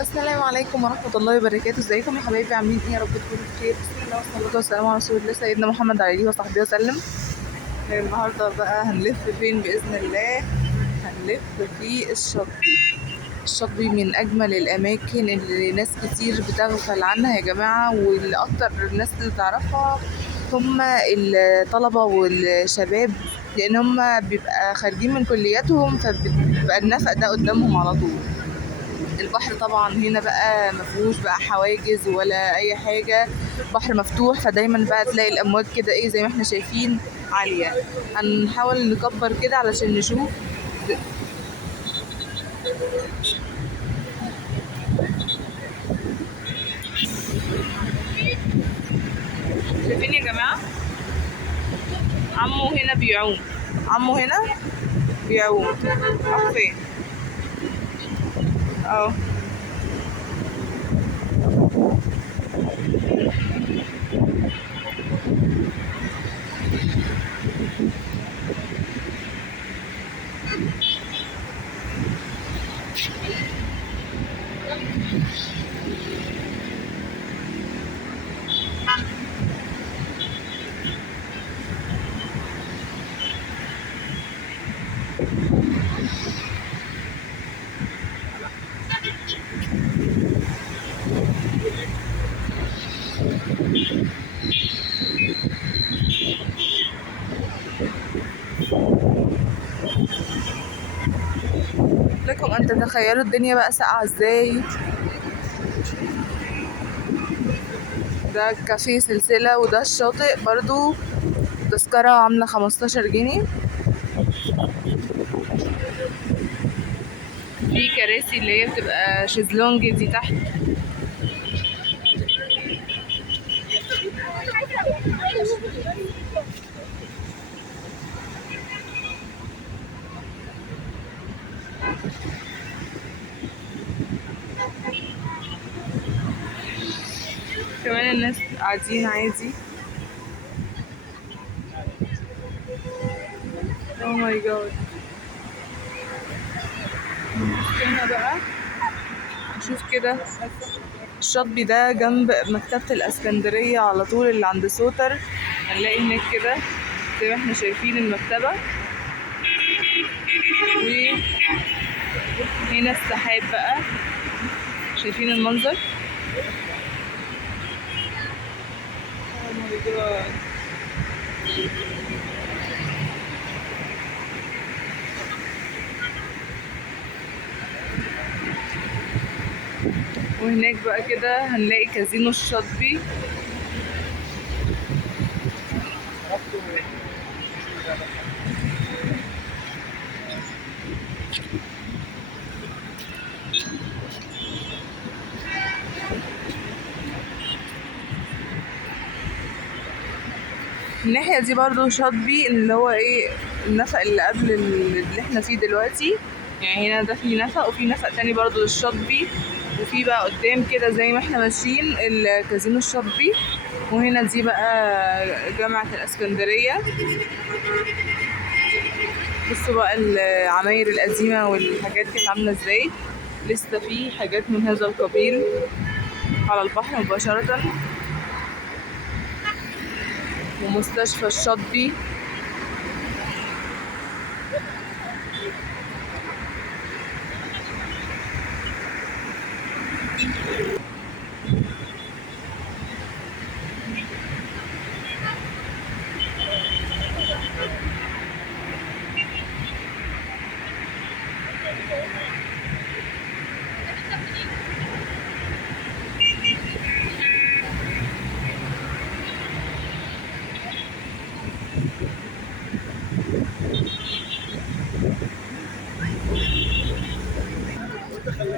السلام عليكم ورحمة الله وبركاته. ازيكم يا حبايبي؟ عاملين ايه؟ يا رب تكونوا بخير. بسم الله والصلاة والسلام على رسول الله سيدنا محمد عليه وصحبه وسلم. النهارده بقى هنلف فين بإذن الله؟ هنلف في الشاطئ. الشاطئ من أجمل الأماكن اللي ناس كتير بتغفل عنها يا جماعة، واللي أكتر الناس اللي تعرفها هم الطلبة والشباب، لأن هم بيبقى خارجين من كلياتهم، فبيبقى النفق ده قدامهم على طول. البحر طبعا هنا بقى مفيهوش بقى حواجز ولا اي حاجه، بحر مفتوح، فدايما بقى تلاقي الامواج كده ايه زي ما احنا شايفين عاليه. هنحاول نكبر كده علشان نشوف. شايفين يا جماعه؟ عمو هنا بيعوم. عمو هنا بيعوم. راح فين؟ اهو. لكم ان تتخيلوا الدنيا بقى ساقعه ازاي. ده كافيه سلسله، وده الشاطئ برضو. تذكره عامله 15 جنيه. في كراسي اللي هي بتبقى شезлونج دي تحت. كمان الناس قاعدين عادي. او ماي جاد. هنا بقى نشوف كده. الشاطبي ده جنب مكتبة الاسكندرية على طول اللي عند سوتر. هنلاقي هناك كده زي ما احنا شايفين المكتبة. وهنا السحاب بقى. شايفين المنظر؟ او ماي جاد. وهناك بقى كده هنلاقي كازينو الشاطبي. الناحية دي برضو شاطبي اللي هو ايه النفق اللي قبل اللي احنا فيه دلوقتي. يعني هنا ده في نفق، وفي نفق تاني برضو للشاطبي. وفي بقى قدام كده زي ما احنا ماشيين الكازينو الشاطبي. وهنا دي بقى جامعة الاسكندرية. بصوا بقى العماير القديمة والحاجات كانت عاملة ازاي. لسه في حاجات من هذا القبيل على البحر مباشرة. ومستشفى الشاطبي.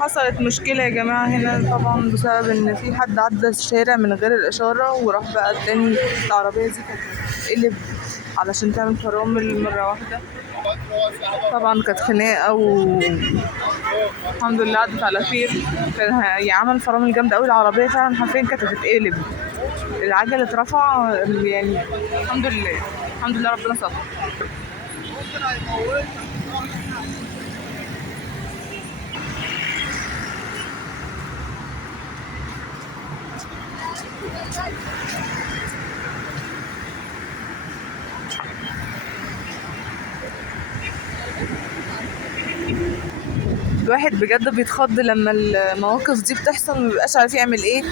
حصلت مشكلة يا جماعة هنا طبعا بسبب ان في حد عدى الشارع من غير الاشارة، وراح بقى التاني العربية دي كانت قلب علشان تعمل فرامل مرة واحدة. طبعا كانت خناقة والحمد لله عدت على خير. كان عمل فرامل جامدة اوي العربية، فعلا حرفيا كانت هتتقلب. العجل اترفع يعني. الحمد لله. الحمد لله ربنا ستر. الواحد بجد بيتخض لما المواقف دي بتحصل، مبيبقاش عارف يعمل ايه.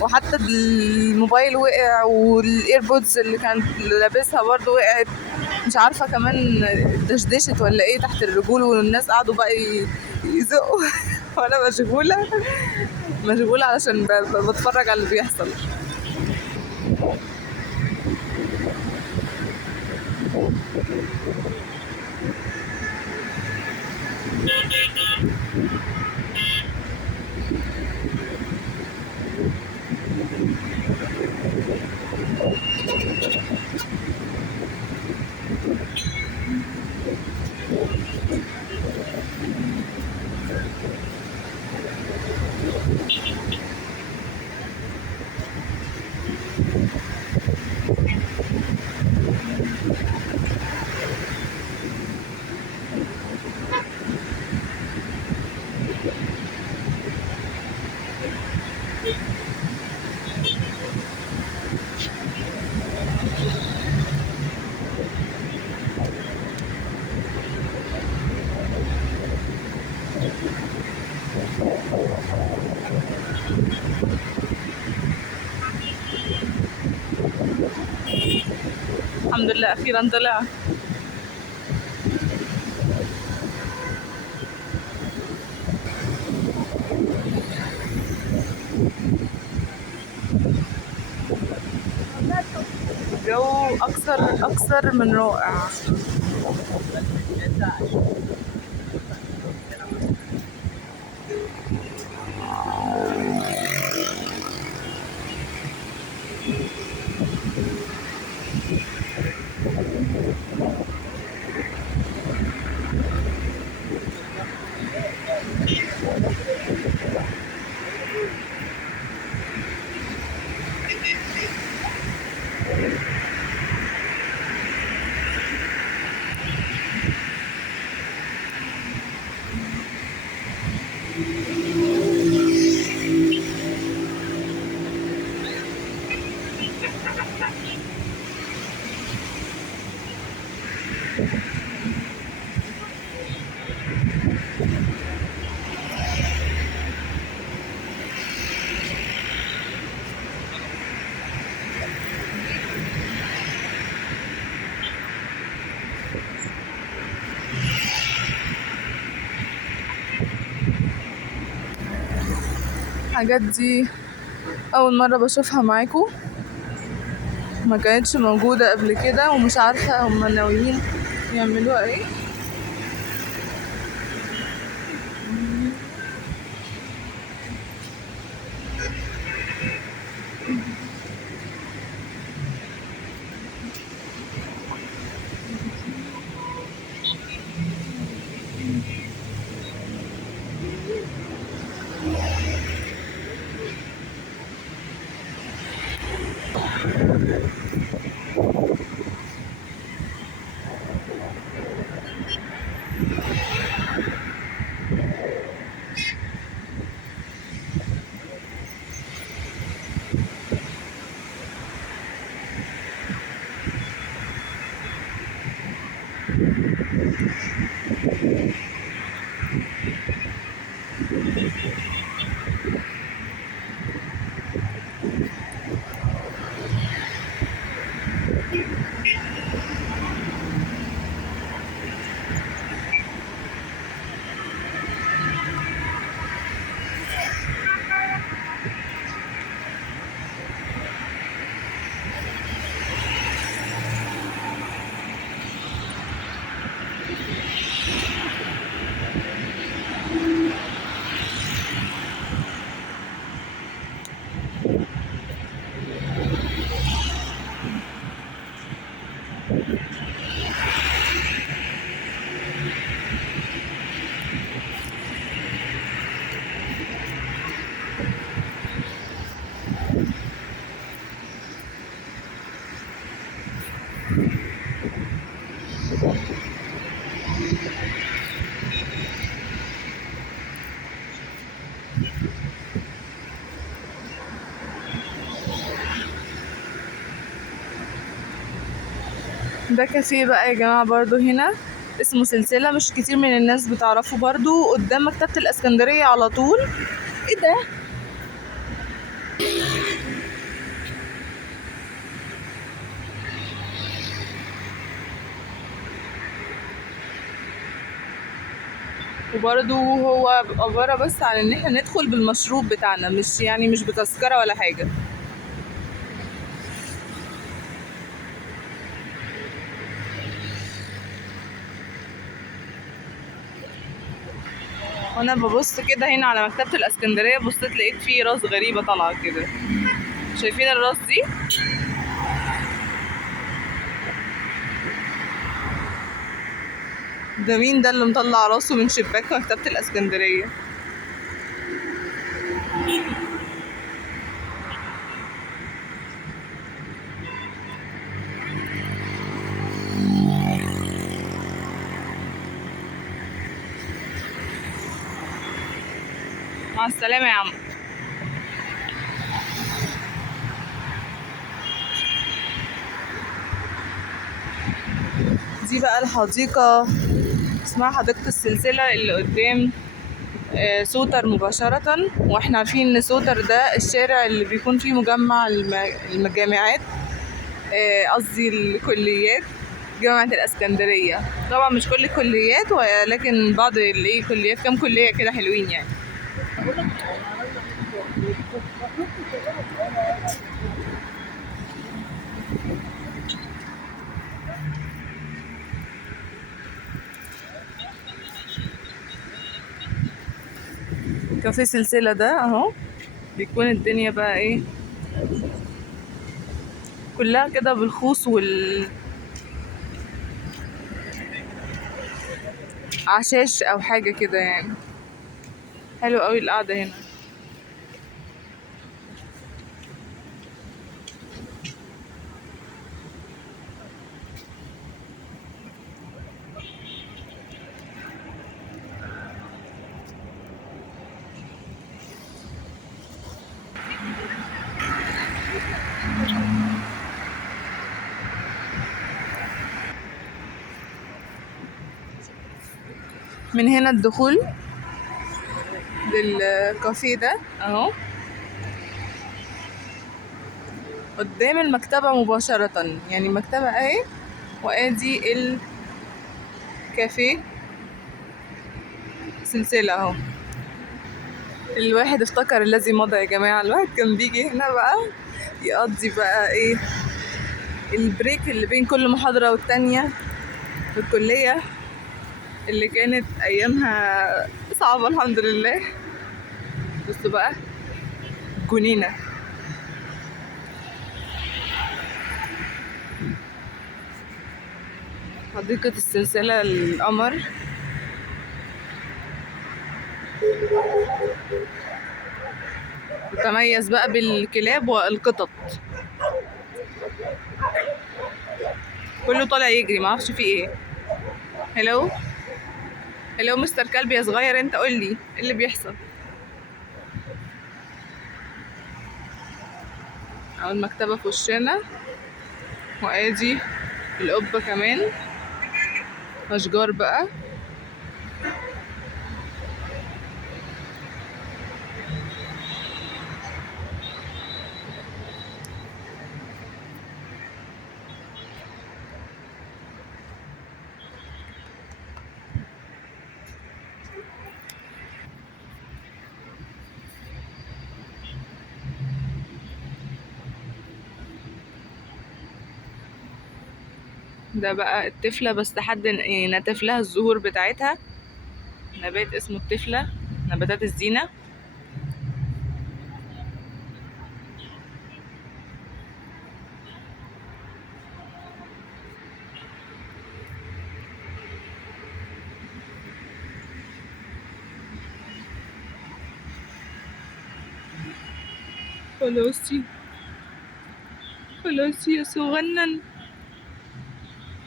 وحتى الموبايل وقع، والايربودز اللي كانت لابسها برضو وقعت. مش عارفة كمان دشدشت ولا ايه تحت الرجول، والناس قعدوا بقى يزقوا وانا مشغولة علشان بتفرج على اللي بيحصل. الحمد لله اخيرا طلع. الجو اكثر من رائع. الحاجات دي اول مرة بشوفها معاكم، ما كانتش موجودة قبل كده، ومش عارفة هم ناويين يعملوها ايه. ده كافيه بقى يا جماعة برضو هنا، اسمه سلسلة، مش كتير من الناس بتعرفه، برضو قدام مكتبة الاسكندرية على طول. ايه ده؟ وبرضو هو عبارة بس عن ان احنا ندخل بالمشروب بتاعنا، مش يعني مش بتذكرة ولا حاجة. وانا ببص كده هنا على مكتبة الاسكندرية، بصيت لقيت فيه راس غريبة طالعة كده. شايفين الراس دي؟ ده مين ده اللي مطلع راسه من شباك مكتبة الاسكندرية؟ مع السلامة يا عم. دي بقى الحديقة، اسمها حديقة السلسلة اللي قدام سوتر مباشرة. واحنا عارفين ان سوتر ده الشارع اللي بيكون فيه مجمع الجامعات، قصدي الكليات، جامعة الاسكندرية. طبعا مش كل الكليات، ولكن بعض كليات، كام كلية كده حلوين يعني. كافيه سلسلة ده اهو، بيكون الدنيا بقى ايه، كلها كده بالخوص والعشاش او حاجة كده يعني. حلو قوي القعدة هنا. من هنا الدخول للكافيه ده اهو، قدام المكتبة مباشرة، يعني المكتبة اهي، وادي الكافيه سلسلة اهو. الواحد افتكر الذي مضى يا جماعة، الواحد كان بيجي هنا بقى يقضي بقى ايه البريك اللي بين كل محاضرة والتانية في الكلية، اللي كانت ايامها صعبة الحمد لله. بصوا بقى جنينة. حديقة السلسلة القمر، تتميز بقى بالكلاب والقطط، كله طالع يجري، معرفش فيه ايه. هلو هلو مستر كلب يا صغير، انت قولي ايه اللي بيحصل. اهو المكتبة في وشنا، وادي القبة كمان، اشجار بقى. ده بقى التفلة، بس لحد نتف لها الزهور بتاعتها، نبات اسمه التفلة، نباتات الزينة. خلاصي خلاصي يا صغنن،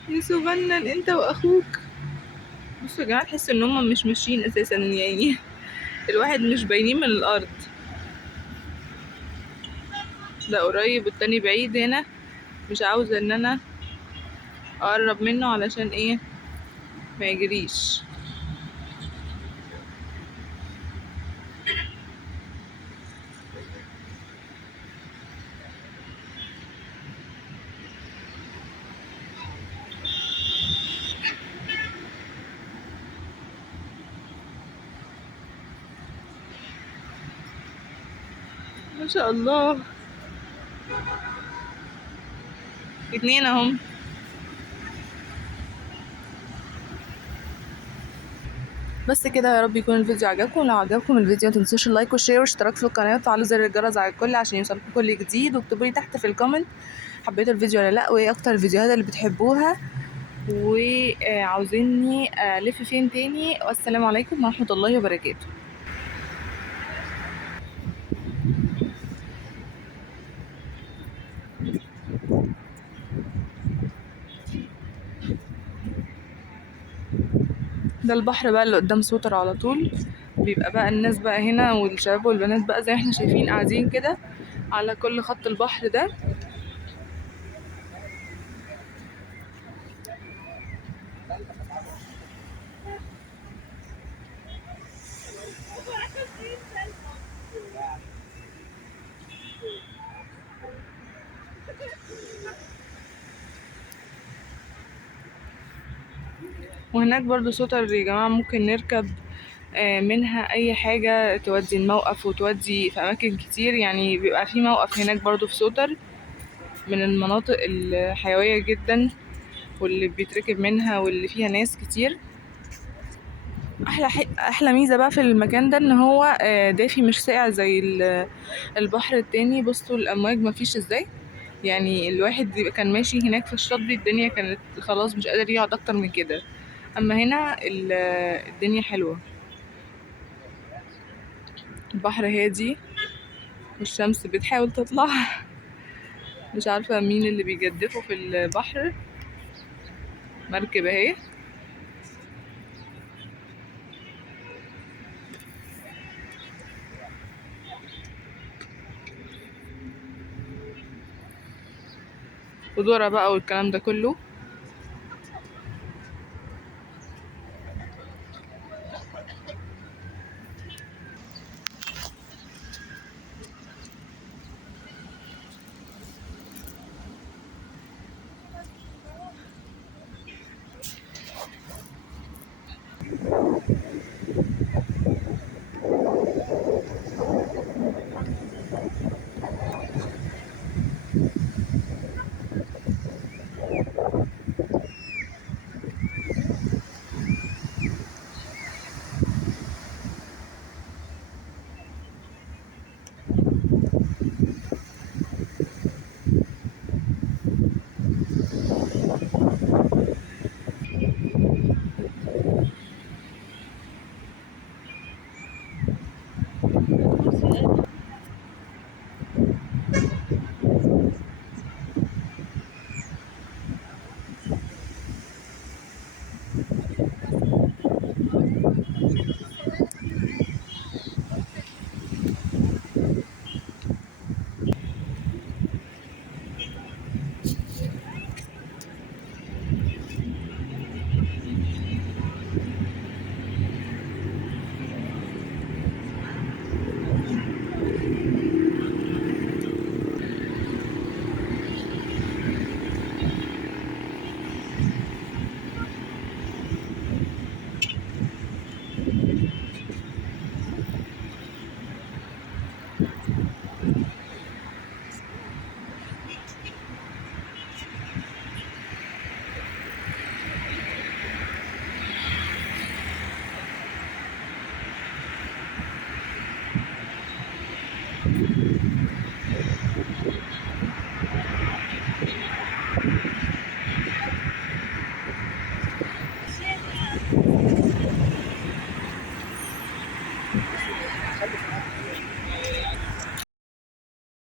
يا صغنن انت واخوك. بصوا يا جماعة، تحس ان هما مش ماشيين اساسا يعني الواحد مش باينين من الارض. ده قريب والتاني بعيد هنا، مش عاوزة ان انا اقرب منه علشان ايه ما يجريش. ما شاء الله، اتنين اهم. بس كده، يا رب يكون الفيديو عجبكم. لو عجبكم الفيديو متنسوش اللايك والشير والاشتراك في القناه وتفعلوا زر الجرس على الكل عشان يوصلكم كل جديد، واكتبوا لي تحت في الكومنت حبيتوا الفيديو ولا لا، وايه اكتر الفيديوهات اللي بتحبوها، وعاوزيني الف فين تاني. والسلام عليكم ورحمه الله وبركاته. ده البحر بقى اللي قدام سوتر على طول. بيبقى بقى الناس بقى هنا والشباب والبنات بقى زي احنا شايفين قاعدين كده على كل خط البحر ده. وهناك برضو سوتر يا جماعة، ممكن نركب منها اي حاجة تودي الموقف وتودي في اماكن كتير. يعني بيبقى في موقف هناك برضو في سوتر من المناطق الحيوية جدا، واللي بيتركب منها واللي فيها ناس كتير. احلى ميزة بقى في المكان ده ان هو دافي مش ساقع زي البحر التاني. بصوا الامواج مفيش ازاي، يعني الواحد كان ماشي هناك في الشاطئ الدنيا كانت خلاص مش قادر يقعد اكتر من كده. اما هنا الدنيا حلوة، البحر هادي والشمس بتحاول تطلع. مش عارفة مين اللي بيجدفوا في البحر. مركب اهي. ودورة بقى والكلام ده كله.